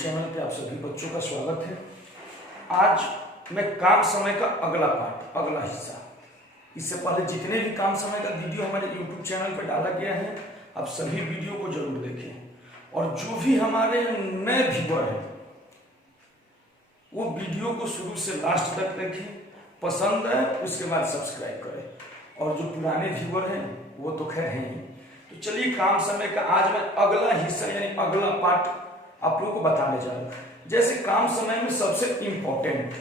Channel पे आप सभी बच्चों का स्वागत है। आज मैं काम समय का अगला पार्ट, अगला हिस्सा, इससे पहले जितने भी काम समय का वीडियो हमारे YouTube चैनल पे डाला गया है, आप सभी वीडियो को जरूर देखें और जो भी हमारे नए व्यूअर हैं वो वीडियो को शुरू से लास्ट तक देखें, पसंद है उसके बाद सब्सक्राइब करें और जो पुराने व्यूअर हैं वो तो खैर हैं ही। तो चलिए काम समय का आज मैं अगला हिस्सा यानी अगला पार्ट आप लोगों को बताने जा रहा हूं। जैसे काम समय में सबसे इंपॉर्टेंट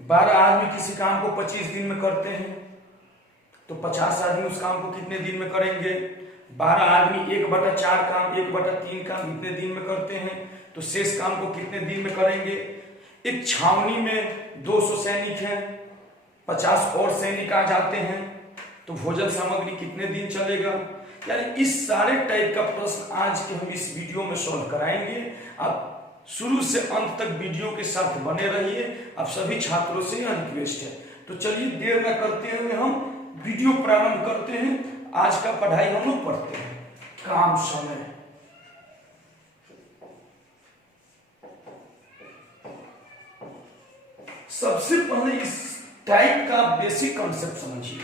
12 आदमी किसी काम को 25 दिन में करते हैं तो 50 आदमी उस काम को कितने दिन में करेंगे। 12 आदमी 1/4 काम 1/3 काम कितने दिन में करते हैं तो शेष काम को कितने दिन में करेंगे। एक छावनी में 200 सैनिक हैं, 50 और सैनिक आ जाते हैं तो भोजन सामग्री कितने दिन चलेगा। यानी इस सारे टाइप का प्रश्न आज के हम इस वीडियो में सॉल्व कराएंगे। आप शुरू से अंत तक वीडियो के साथ बने रहिए, आप सभी छात्रों से यह रिक्वेस्ट है। तो चलिए देर न करते हुए हम वीडियो प्रारंभ करते हैं। आज का पढ़ाई हम लोग पढ़ते हैं काम समय। सबसे पहले इस टाइप का बेसिक कॉन्सेप्ट समझिए।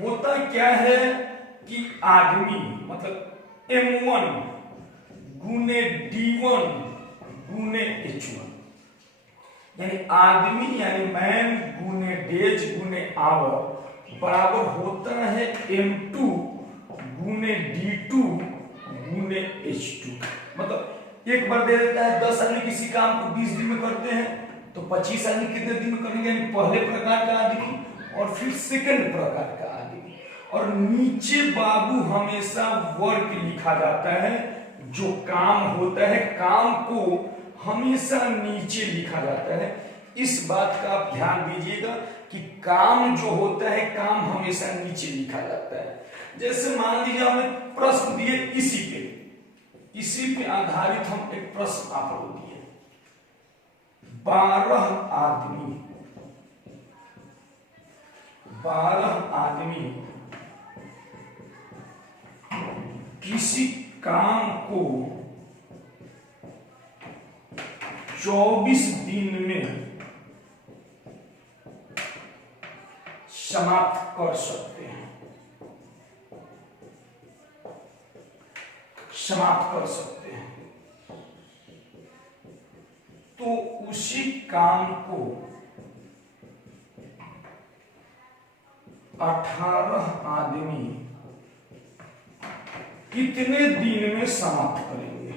होता क्या है कि आदमी मतलब M1 गुने D1 गुने H1 यानी आदमी यानी मैन गुने डेज गुने आवर बराबर होता है M2 गुने D2 गुने H2। मतलब एक बार दे देता है 10 आदमी किसी काम को 20 दिन में करते हैं तो 25 आदमी कितने दिन में करेंगे, यानी पहले प्रकार का आदमी और फिर सेकंड प्रकार का आदमी। और नीचे बाबू हमेशा वर्क लिखा जाता है, जो काम होता है काम को हमेशा नीचे लिखा जाता है। इस बात का आप ध्यान दीजिएगा कि काम जो होता है काम हमेशा नीचे लिखा जाता है। जैसे मान लीजिए हमें प्रश्न दिए इसी पे आधारित हम एक प्रश्न आप लोग दिए 12 आदमी किसी काम को 24 दिन में समाप्त कर सकते हैं, तो उसी काम को 18 आदमी कितने दिन में समाप्त करेंगे।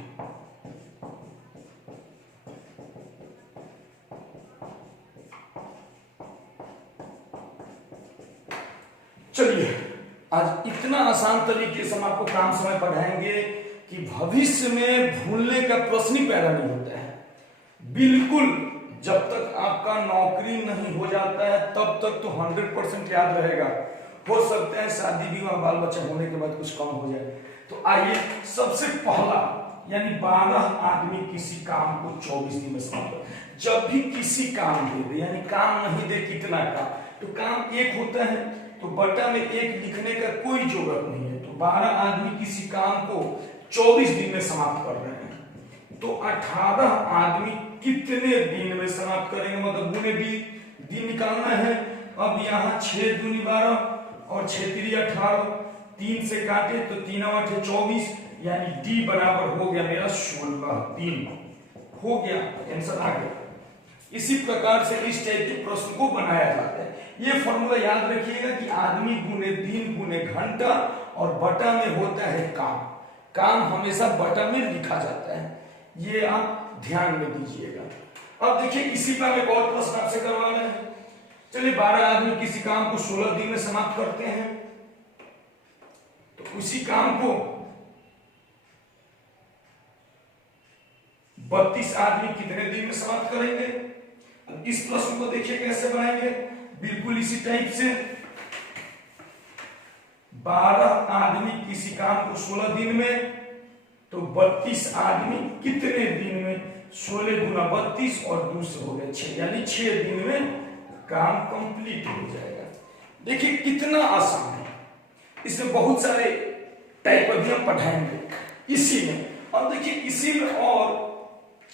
चलिए आज इतना आसान तरीके से हम आपको काम समय पढ़ाएंगे कि भविष्य में भूलने का प्रश्न ही पैदा नहीं होता है। बिल्कुल जब तक आपका नौकरी नहीं हो जाता है तब तक तो 100% याद रहेगा। हो सकता है शादी विवाह बाल बच्चा होने के बाद कुछ कम हो जाए। तो आइए सबसे पहला यानी 12 आदमी किसी काम को 24 दिन में समाप्त। जब भी किसी काम दे दे यानी काम नहीं दे कितना काम, तो काम एक होता है तो बटा में एक लिखने का कोई जरूरत नहीं है। तो 12 आदमी किसी काम को 24 दिन में समाप्त कर रहे हैं तो 18 आदमी कितने दिन में समाप्त करेंगे, मतलब गुने दिन निकालना है। अब यहाँ 6 दूनी 12 और 6 3 18, 3 से काटे तो 3 8 24 यानी D बराबर हो गया मेरा 16 दिन हो गया, आंसर आ गया। इसी प्रकार से इस टाइप के प्रश्न को बनाया जाता है। ये फॉर्मूला याद रखिएगा कि आदमी गुने दिन गुने घंटा और बटा में होता है काम। काम हमेशा बटा में लिखा जाता है, ये आप ध्यान में दीजिएगा। अब देखिए इसी पर एक और प्रश्न आपसे करवाना है। चलिए 12 आदमी किसी काम को 16 दिन में समाप्त करते हैं तो उसी काम को 32 आदमी कितने दिन में समाप्त करेंगे। अब इस प्रश्न को देखिए कैसे बनाएंगे, बिल्कुल इसी टाइप से 12 आदमी किसी काम को 16 दिन में तो 32 आदमी कितने दिन में, 16 गुना 32 और दूसरे हो गए 6 यानी 6 दिन में काम कंप्लीट हो जाएगा। देखिए कितना आसान है, इसमें बहुत सारे टाइप अभी हम पढ़ाएंगे इसी में। अब देखिए इसी में और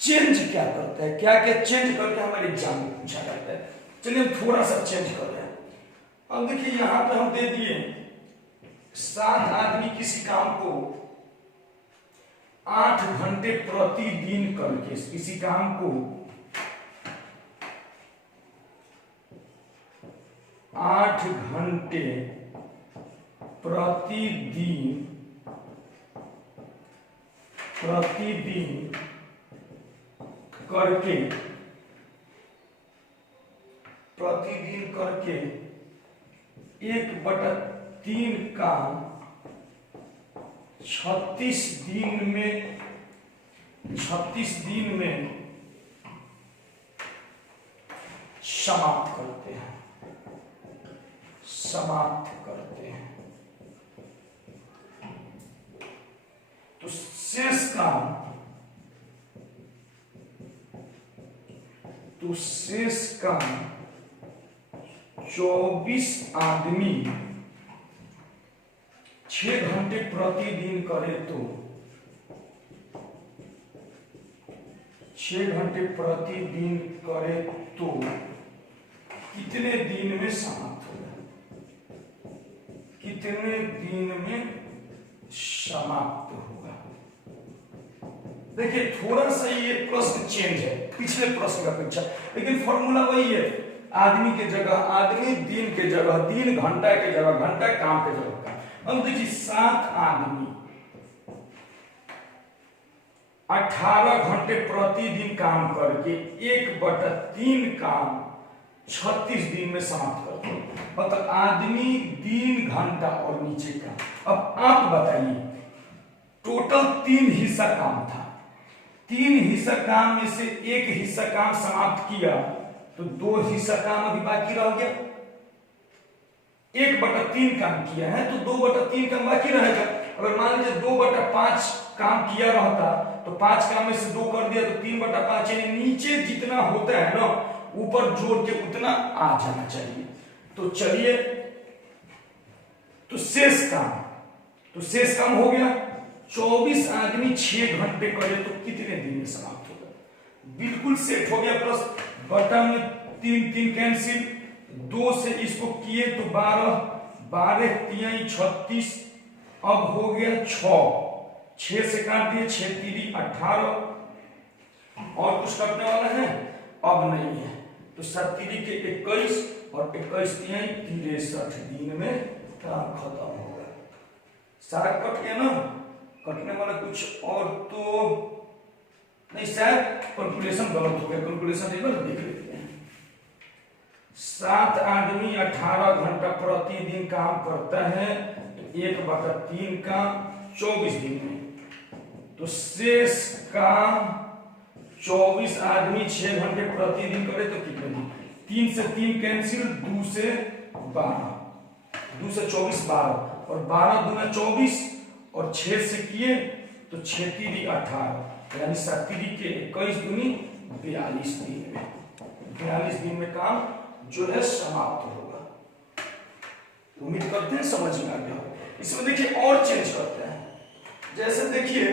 चेंज क्या करता है, क्या क्या चेंज करके हमारे एग्जाम में पूछा जाता है। चलिए हम थोड़ा सा चेंज कर रहे हैं। अब देखिए यहां पे हम दे दिए 7 आदमी किसी काम को 8 घंटे प्रतिदिन करके, किसी काम को 8 घंटे प्रतिदिन करके 1/3 काम 36 दिन में समाप्त करते हैं। तो शेष काम 24 आदमी 6 घंटे प्रतिदिन करे तो 6 घंटे प्रतिदिन करे तो कितने दिन में समाप्त होगा, कितने दिन में समाप्त होगा। देखिए थोड़ा सा ये प्रश्न चेंज है पिछले प्रश्न का अपेक्षा, लेकिन फॉर्मूला वही है। आदमी के जगह आदमी, दिन के जगह दिन, घंटा के जगह घंटा, काम के जगह काम। अब देखिए 7 आदमी 18 घंटे प्रतिदिन काम करके 1/3 काम 36 दिन में समाप्त करते हैं। मतलब आदमी, दिन, घंटा और नीचे का। अब आप बताइए टोटल 3 हिस्सा काम था, 3 हिस्सा काम में से 1 हिस्सा काम समाप्त किया तो 2 हिस्सा काम अभी बाकी रह गया। 1/3 काम किया है तो 2/3 काम बाकी रहेगा। अगर मान लीजिए 2/5 काम किया रहता तो 5 काम में से 2 कर दिया तो 3/5, यानी नीचे जितना होता है ना ऊपर जोड़ के उतना आ जाना चाहिए। तो चलिए तो शेष काम हो गया। 24 आदमी 6 घंटे करे तो कितने दिन में समाप्त होगा। बिल्कुल सेट हो गया। प्लस बटन में 3 कैंसिल, 2 से इसको किए तो 12 3 36, अब हो गया 6 से काट दिए 6 3 18, और कुछ करने वाला है अब नहीं है। तो 7 3 के 21 और 21 3 63 दिन में काम खत्म होगा। सारा कट गया ना, कटने वाला कुछ और तो नहीं, शायद कैलकुलेशन गलत हो गया। कैलकुलेशन एक बार देख लेते हैं। 7 आदमी 18 घंटा प्रतिदिन काम करता है तो 1/3 काम 24 दिन में। तो शेष काम 24 आदमी 6 घंटे प्रतिदिन करे तो कितने दिन। 3 से 3 कैंसिल, 2 से 12, 2 से 24 12, और 12 दूना 24, और 6 से किए तो 6 3 18, यानी 7 3 के 21 दूनी 42 दिन में, 42 दिन में काम जो है समाप्त होगा। उम्मीद करते हैं समझ में आ गया। इसमें देखिए और चेंज करते हैं। जैसे देखिए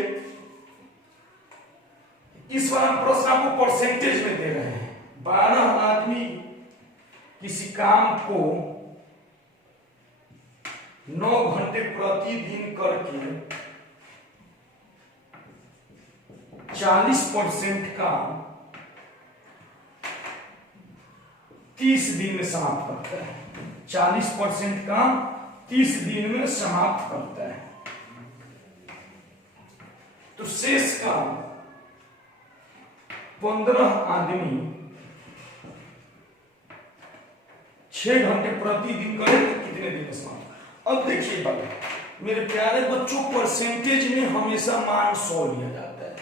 इस बार प्रश्न आपको परसेंटेज में दे रहे हैं। 12 आदमी किसी काम को 9 घंटे प्रतिदिन करके 40% काम 30 दिन में समाप्त करता है। 40% काम 30 दिन में समाप्त करता है। तो शेष काम 15 आदमी 6 घंटे प्रतिदिन करे तो कितने दिन में समाप्त। अब देखिए बात मेरे प्यारे बच्चों, परसेंटेज में हमेशा मान 100 लिया जाता है।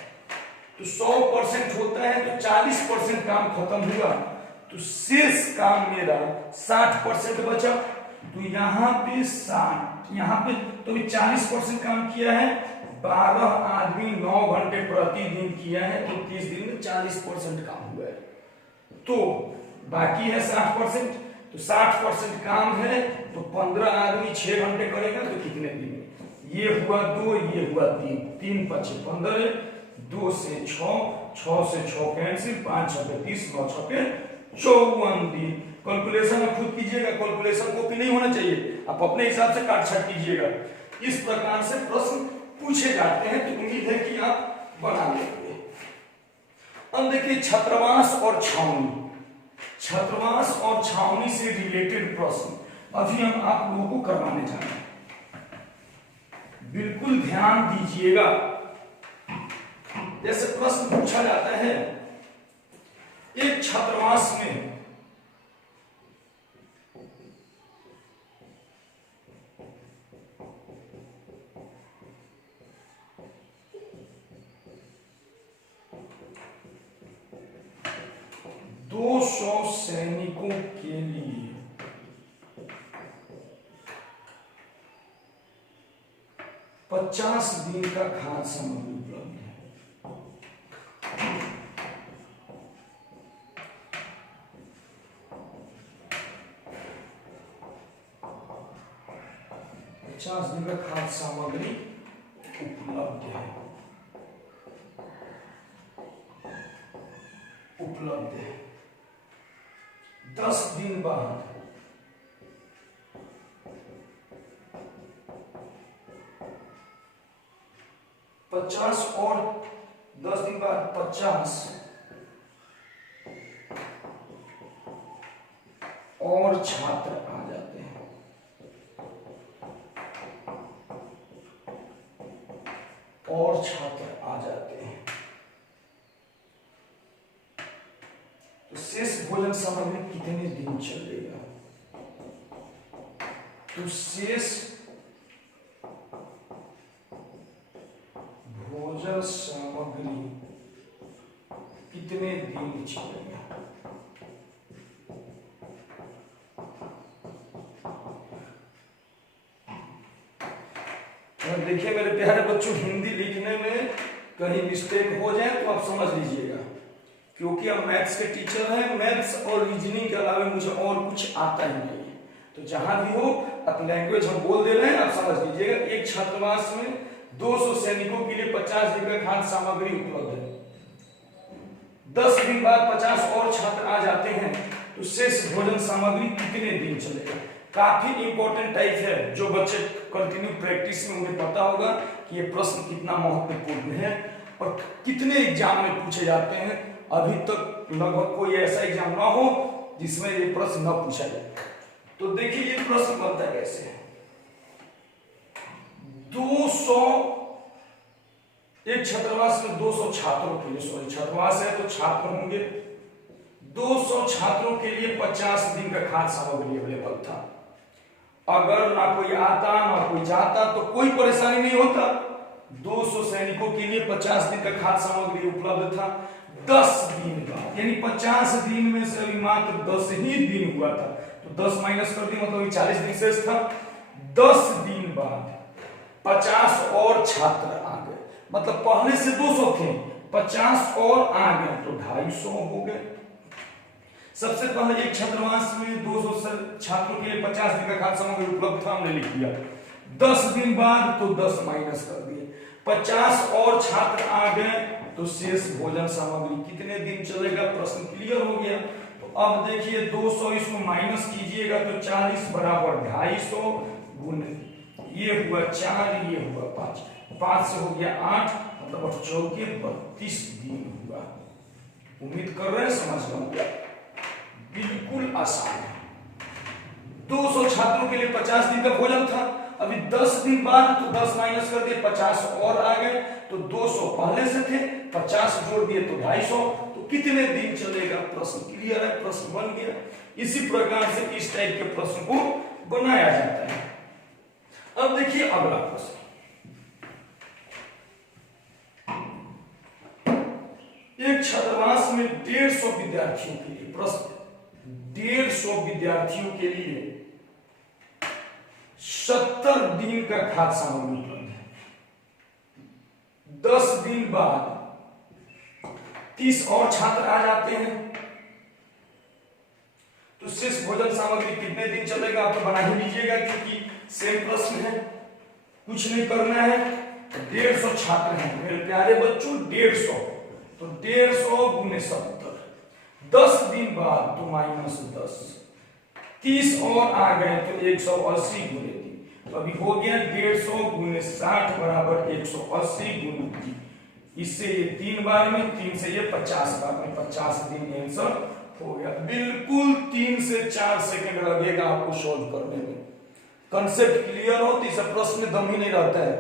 तो 100% होता है तो 40% काम खत्म हुआ तो शेष काम मेरा 60% बचा। तो यहाँ पे 60, यहाँ पे तो 40% काम किया है। 12 आदमी 9 घंटे प्रतिदिन किया है तो 30 दिन में 40% काम हुआ है। तो बाकी है 60%, तो 60% काम है तो 15 आदमी 6 घंटे करेगा तो कितने दिन में। ये हुआ 2, ये हुआ 3, 3 5 15, 2 से 6, 6 से 6 कैंसिल, 5 6 पे 30, 9 6 पे 54 दिन। कैलकुलेशन आप खुद कीजिएगा, कैलकुलेशन कॉपी नहीं होना चाहिए, आप अपने हिसाब से काट छाट कीजिएगा। इस प्रकार से प्रश्न पूछे जाते हैं, तो उम्मीद है कि आप बना लेंगे। अब देखिए छात्रावास और छावनी, छात्रावास और छावनी से रिलेटेड प्रश्न अभी हम आप लोगों को करवाने जा रहे हैं, बिल्कुल ध्यान दीजिएगा। जैसे प्रश्न पूछा जाता है, एक छात्रावास में दो 200 सैनिकों के लिए 50 दिन का खाद्य सामग्री उपलब्ध है। 50 दिन का खाद्य सामग्री उपलब्ध है, उपलब्ध है। 10 दिन बाद 50 और 10 दिन बाद 50 और छात्र आ जाते हैं। और छात्र आ जाते हैं तो शेष भोजन सामग्री कितने दिन चलेगा? तो शेष भोजन सामग्री कितने दिन चलेगा? देखिए मेरे प्यारे बच्चों, हिंदी लिखने में कहीं मिस्टेक हो जाए तो आप समझ लीजिएगा, क्योंकि आप मैथ्स के टीचर हैं। मैथ्स और रीजनिंग के अलावा मुझे और कुछ आता ही नहीं है, तो जहां भी हो अपनी लैंग्वेज हम बोल दे रहे हैं, आप समझ लीजिएगा। एक छात्रावास में 200 सैनिकों के लिए 50 दिन का खाद्य सामग्री उपलब्ध है। 10 दिन बाद 50 और छात्र आ जाते हैं, तो शेष भोजन सामग्री कितने दिन चलेगा? काफी इंपॉर्टेंट टाइप है, जो बच्चे कंटिन्यू प्रैक्टिस में उन्हें पता होगा कि ये प्रश्न कितना महत्वपूर्ण है और कितने एग्जाम में पूछे जाते हैं। अभी तक लगभग कोई ऐसा एग्जाम ना हो जिसमें ये प्रश्न न पूछा जाए। तो देखिए ये प्रश्न बनता कैसे है। 200 एक छात्रावास में 200 छात्रों के लिए, सॉरी छात्रावास है तो छात्र होंगे, 200 छात्रों के लिए 50 दिन का खाद्य सामग्री अवेलेबल था। अगर ना कोई आता ना कोई जाता तो कोई परेशानी नहीं होता। 200 सैनिकों के लिए 50 दिन का खाद्य सामग्री उपलब्ध था। 10 दिन बाद, यानी 50 दिन में से अभी मात्र 10 ही दिन हुआ था, तो 10 माइनस कर दिए, मतलब 40 दिन शेष था। 10 दिन बाद 50 और छात्र आ गए, मतलब पहले से 200 थे, 50 और आ गए तो 250 हो गए। सबसे पहले एक छात्रावास में 200 छात्रों के लिए 50 दिन का खाद्य सामग्री उपलब्ध था, हमने लिख दिया। 10 दिन बाद तो 10 माइनस कर दिए, 50 और छात्र आ गए तो शेष भोजन सामग्री कितने दिन चलेगा? प्रश्न क्लियर हो गया। तो अब देखिए 200, इसको माइनस कीजिएगा तो 40 बराबर 250 गुण ये हुआ 4, ये हुआ 5, 5 से हो गया 8, मतलब 8 चौके 32 दिन हुआ। उम्मीद कर रहे हैं समझ गए, बिल्कुल आसान है। 200 छात्रों के लिए 50 दिन का भोजन था। अभी 10 दिन बाद तो 10 माइनस कर दिए, 50 और आ गए, तो 200 पहले से थे, 50 जोड़ दिए तो 250, तो कितने दिन चलेगा? प्रश्न क्लियर है, प्रश्न बन गया। इसी प्रकार से इस टाइप के प्रश्न को बनाया जाता है। अब देखिए अगला प्रश्न, एक छात्रावास में 150 विद्यार्थियों के लिए, प्रश्न 150 विद्यार्थियों के लिए 70 दिन का खाद्य सामग्री उपलब्ध है। 10 दिन बाद 30 और छात्र आ जाते हैं, तो शेष भोजन सामग्री कितने दिन चलेगा? आप तो बना ही लीजिएगा, क्योंकि सेम प्रश्न है, कुछ नहीं करना है। 150 छात्र हैं मेरे प्यारे बच्चों, 150। तो 150 गुने 70, 10 दिन बाद तो -10, 30 और आ गए तो 180 गुने 3। तो अभी हो गया 150 गुने 60 बराबर 180 गुने 3। इससे ये 3 बार में, 3 से ये 50 बार में, 50 दिन आंसर हो गया। बिल्कुल 3 से 4 सेकंड लगेगा आपको सॉल्व करने में। कंसेप्ट क्लियर हो तो इस प्रश्न में दम ही नहीं रहता है।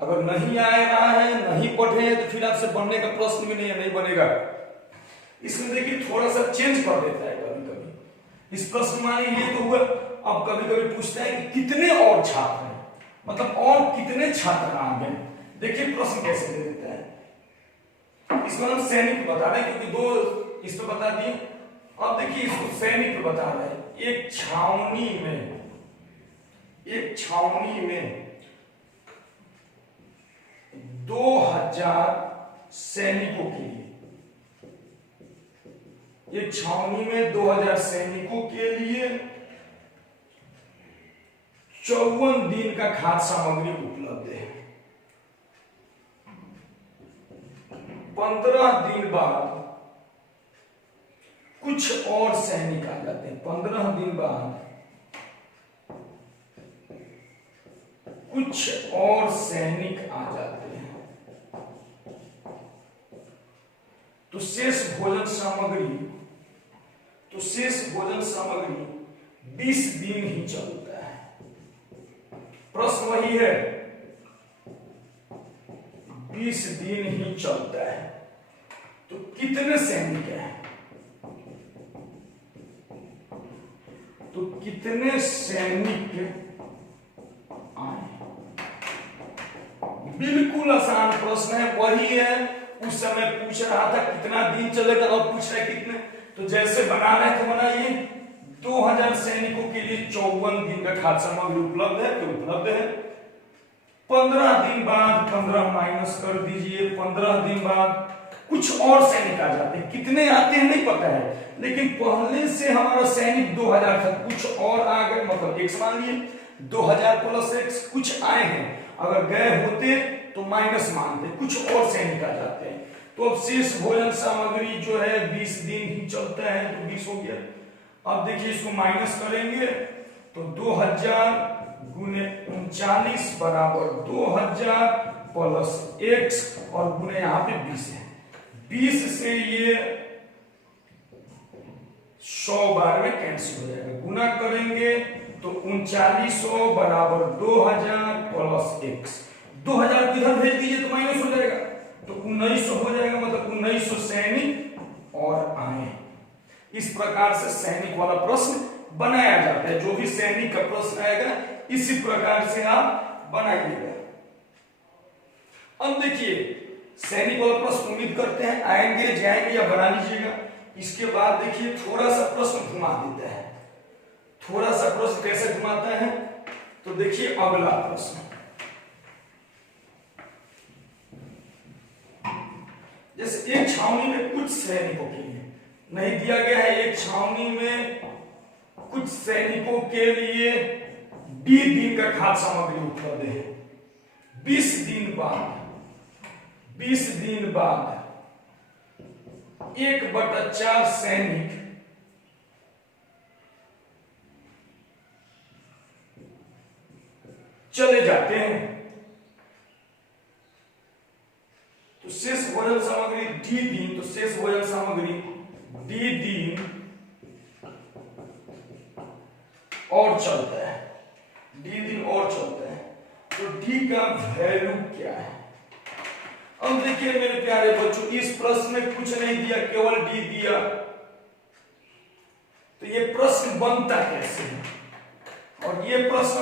अगर नहीं आ रहा है, नहीं पढ़े हैं, तो फिर आपसे बनने का प्रश्न भी नहीं बनेगा। इसमें देखिए थोड़ा सा चेंज कर देता है कभी कभी। इस प्रश्न माने ये तो हुआ, अब कभी कभी पूछता है कि कितने और छात्र हैं, मतलब और कितने छात्र आ गए। देखिए प्रश्न कैसे दे देता है। इसमें हम सैनिक बता रहे हैं क्योंकि 2 इस पे बता दिए। अब देखिए इसको सैनिक पे बता रहे हैं। एक छावनी में 2000 सैनिकों के लिए, एक छावनी में 2000 सैनिकों के लिए 54 दिन का खाद्य सामग्री उपलब्ध है। 15 दिन बाद कुछ और सैनिक आ जाते हैं। 15 दिन बाद कुछ और सैनिक आ जाते हैं, तो शेष भोजन सामग्री 20 दिन ही चलता है। प्रश्न वही है, 20 दिन ही चलता है। तो कितने सैनिक हैं? तो कितने सैनिक आए? बिल्कुल आसान प्रश्न है, वही है उस समय पूछ रहा था कितना दिन चलेगा, अब पूछ रहा है कितने। तो जैसे बना रहे थे बनाइए। 2000 सैनिकों के लिए 54 दिन का खाद्य सामग्री उपलब्ध है, तो उपलब्ध है। 15 दिन बाद 15 माइनस कर दीजिए, 15 दिन बाद कुछ और सैनिक आ जाते हैं। कितने आते हैं नहीं पता है, लेकिन पहले से हमारा सैनिक 2000 था, कुछ और आ गए, मतलब x मान लिए 2000 प्लस x, कुछ आए हैं। अगर गए होते तो माइनस मानते, कुछ और सैनिक आ जाते हैं। तो अब शेष भोजन सामग्री जो है 20 दिन ही चलता है, तो 20 हो गया। अब देखिए इसको माइनस करेंगे तो 2000 गुने 39 बराबर 2000 प्लस x और गुने यहाँ पे 20 है। 20 से ये 100 बार में कैंसिल हो जाएगा। गुना करेंगे तो 3900 बराबर 2000 प्लस x। 2000 इधर भेज दीजिए तो माइनस हो जाएगा, तो 1900 हो जाएगा, मतलब 1900 सैनिक और आए। इस प्रकार से सैनिक वाला प्रश्न बनाया जाता है। जो भी सैनिक का प्रश्न आएगा इसी प्रकार से आप बनाइएगा। अब देखिए सैनिक वाला प्रश्न उम्मीद करते हैं आएंगे जाएंगे या बना लीजिएगा। इसके बाद देखिए थोड़ा सा प्रश्न घुमा देता है। थोड़ा सा प्रश्न कैसे घुमाता है, तो देखिए अगला प्रश्न, जैसे एक छावनी में कुछ सैनिकों के लिए नहीं दिया गया है, एक छावनी में कुछ सैनिकों के लिए 20 दिन का खाद्य सामग्री उपलब्ध है। 20 दिन बाद 1/4 सैनिक चले जाते हैं, तो शेष भोजन सामग्री D दिन, तो शेष भोजन सामग्री D दिन और चलता है, D दिन और चलता है। तो D का वैल्यू क्या है? अब देखिए मेरे प्यारे बच्चों, इस प्रश्न में कुछ नहीं दिया, केवल D दिया, तो ये प्रश्न बनता कैसे है? और ये प्रश्न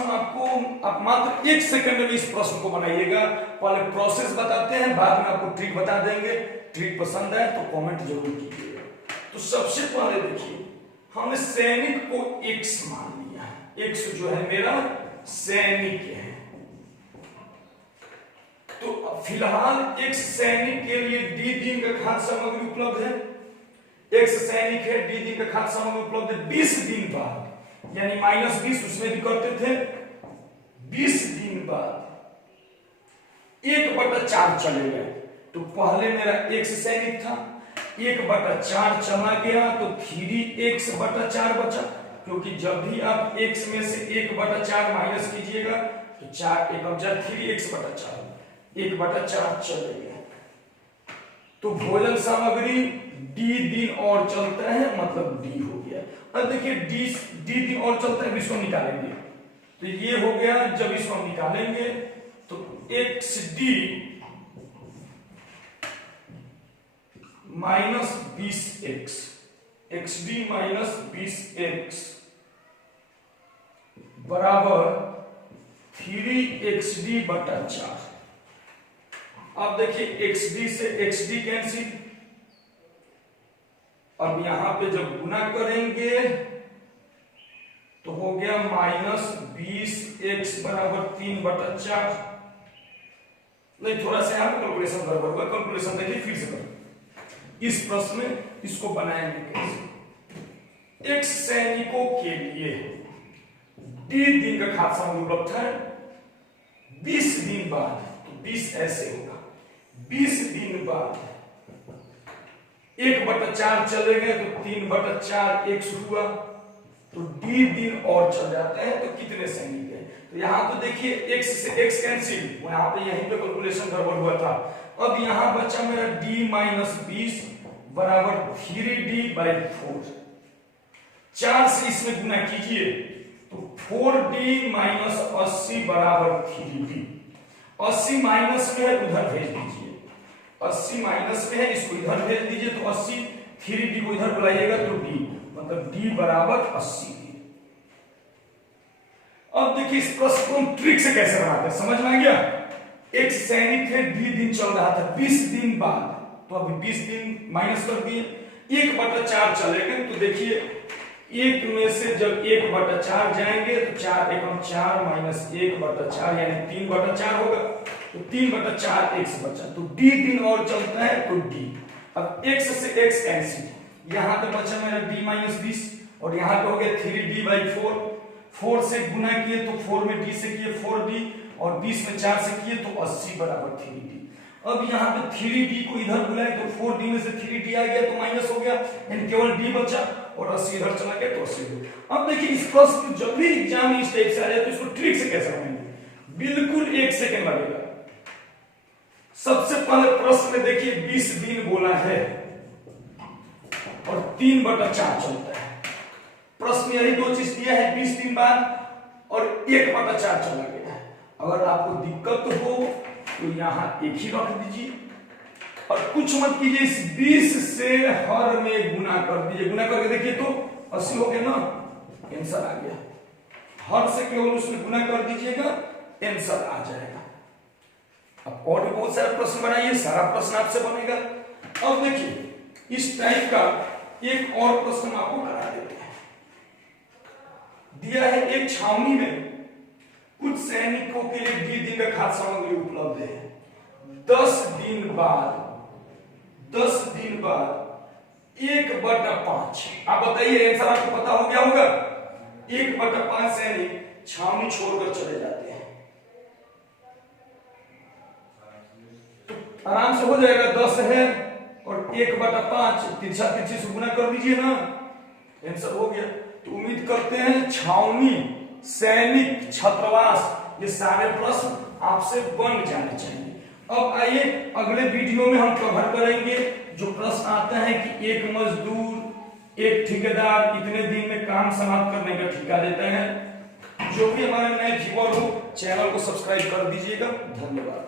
आप मात्र 1 सेकंड में इस प्रश्न को बनाइएगा। पहले प्रोसेस बताते हैं, बाद में आपको ट्रिक बता देंगे। ट्रिक पसंद है तो कमेंट जरूर कीजिएगा। तो सबसे पहले देखिए, हमने सैनिक को x मान लिया। x जो है मेरा सैनिक है, तो फिलहाल x सैनिक के लिए D दिन का खाद्य सामग्री उपलब्ध है। x सैनिक है, D दिन का खाद्य सामग्री उपलब्ध है। 20 दिन बाद, यानी -20 उसमें भी करते थे, 20 दिन बाद 1/4 चले गए, तो पहले मेरा x सैनिक था, 1/4 चला गया तो 3x/4 बचा, क्योंकि जब भी आप x में से 1/4 माइनस कीजिएगा तो 4 एकम 3x/4, 1/4 चले गए। तो भोजन सामग्री d दिन और चलता है, मतलब d हो गया। अब देखिए d दिन और चलता है, इसको निकालेंगे तो ये हो गया। जब इसको हम निकालेंगे तो xd minus 20x, xd minus 20x बराबर 3xd/4। अब देखिए xd से xd कैंसिल, अब यहां पे जब गुना करेंगे तो हो गया माइनस 20x बराबर 3/4। नहीं, थोड़ा सा यहां पे कैलकुलेशन गड़बड़ हुआ, कैलकुलेशन देखिए फिर से करें। इस प्रश्न में इसको बनाएंगे कैसे। x सैनिकों के लिए d दिन का खाद्य सामग्री उपलब्ध है 20 दिन बाद, तो 20 ऐसे होगा, 20 दिन बाद 1/4 चले गए तो 3/4 x हुआ, तो d दिन और चल जाते हैं, तो कितने सैनिक है। तो यहां तो देखिए x से x कैंसिल, यहां पे यहीं पे कैलकुलेशन गड़बड़ हुआ था। अब यहां बचा मेरा d माइनस 20 बराबर 3d/4। 4 से इसमें गुना कीजिए तो 4d माइनस 80 बराबर 3d। 80 माइनस में है, उधर भेज दीजिए, 80 माइनस में है, इसको इधर भेज दीजिए, तो 80 3d को इधर बुलाइएगा तो d, मतलब d बराबर 80। अब देखिए इस प्रश्न को हम ट्रिक से कैसे बनाते हैं, समझ में आ गया। एक सैनिक है, 20 दिन चल रहा था, 20 दिन बाद, तो अभी 20 दिन माइनस कर दिए, 1/4 चले गए, तो देखिए एक में से जब 1/4 जाएंगे तो 4 एकम 4 माइनस 1/4 यानी 3/4 होगा, तो 3/4 x बचा, तो d दिन और चलता है तो d। अब x से x कैंसिल, यहां पे बचा मेरा d माइनस 20 और यहां पे हो गया 3d/4। 4 से गुना किए तो 4 में d से किए 4d और 20 में 4 से किए तो 80 बराबर 3d। अब यहाँ पे 3d को इधर बुलाए तो 4d में से 3d आ गया तो माइनस हो गया, यानी केवल d बचा और 80 इधर चला गया तो 80 हो गया। अब देखिए इस प्रश्न जब भी एग्जाम में इस टाइप से आ जाए तो इसको ट्रिक से कैसे बनाएंगे, बिल्कुल 1 सेकंड लगेगा। सबसे पहले प्रश्न में देखिए 20 दिन बोला है और 3/4 चलता है। प्रश्न यही दो चीज दिया है, 20 दिन बाद और 1/4 चला गया है। अगर आपको दिक्कत हो तो यहां एक ही रख दीजिए और कुछ मत कीजिए, इस 20 से हर में गुना कर दीजिए, गुना करके देखिए तो 80 हो गया ना, आंसर आ गया। हर से केवल उसमें गुना कर दीजिएगा, आंसर आ जाएगा। अब और भी बहुत सारे प्रश्न बनाइए, सारा प्रश्न आपसे बनेगा। अब देखिए इस टाइप का एक और प्रश्न आपको करा देते हैं। दिया है एक छावनी में कुछ सैनिकों के लिए 20 दिन का खाद्य सामग्री उपलब्ध है। 10 दिन बाद 1/5, आप बताइए आंसर आपको पता हो गया होगा। 1/5 सैनिक छावनी छोड़कर चले जाते हैं, तो आराम से हो जाएगा। 10 है और 1/5 तिरछा तिरछी से गुना कर दीजिए ना, आंसर हो गया। तो उम्मीद करते हैं छावनी, सैनिक, छात्रावास, ये सारे प्रश्न आपसे बन जाने चाहिए। अब आइए अगले वीडियो में हम कवर करेंगे जो प्रश्न आता है कि एक मजदूर एक ठेकेदार इतने दिन में काम समाप्त करने का ठेका देता है। जो भी हमारे नए व्यूअर हो चैनल को सब्सक्राइब कर दीजिएगा। धन्यवाद।